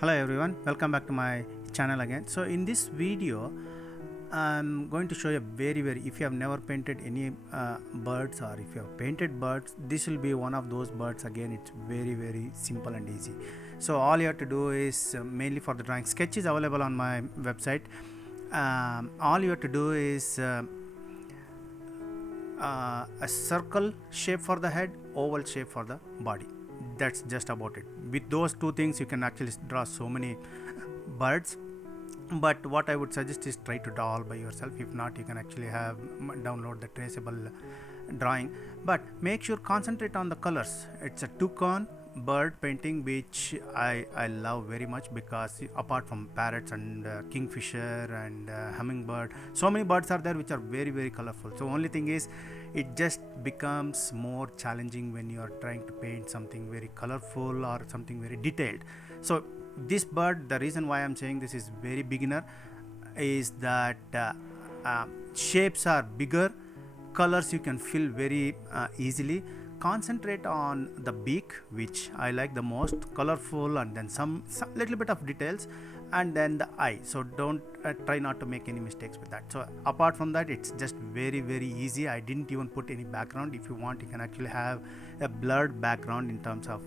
Hello everyone, welcome back to my channel again. So in this video I'm going to show you if you have never painted any birds, or if you have painted birds, this will be one of those birds. Again, it's very simple and easy. So all you have to do is mainly for the drawing sketch is available on my website. All you have to do is a circle shape for the head, oval shape for the body. That's just about it. With those two things you can actually draw so many birds, but what I would suggest is try to draw all by yourself. If not, you can actually have download the traceable drawing, but make sure concentrate on the colors. It's a toucan bird painting which I love very much, because apart from parrots and kingfisher and hummingbird, so many birds are there which are very colorful. So only thing is it just becomes more challenging when you are trying to paint something very colorful or something very detailed. So this bird, the reason why I'm saying this is very beginner is that shapes are bigger, colors you can fill very easily. Concentrate on the beak, which I like the most, colorful, and then some little bit of details, and then the eye. So don't try not to make any mistakes with that. So apart from that, it's just very easy. I didn't even put any background. If you want, you can actually have a blurred background in terms of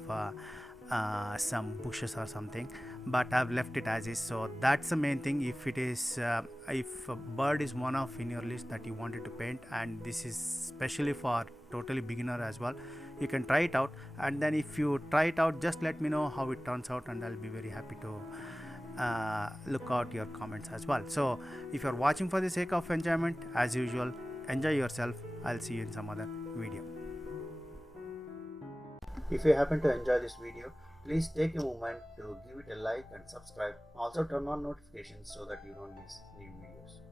some bushes or something, but I've left it as is. So that's the main thing. If it is if a bird is one of in your list that you wanted to paint, and this is specially for totally beginner as well, you can try it out. And then if you try it out, just let me know how it turns out, and I'll be very happy to look out your comments as well. So if you're watching for the sake of enjoyment, as usual, enjoy yourself. I'll see you in some other video. If you happen to enjoy this video, please take a moment to give it a like and subscribe. Also turn on notifications so that you don't miss new videos.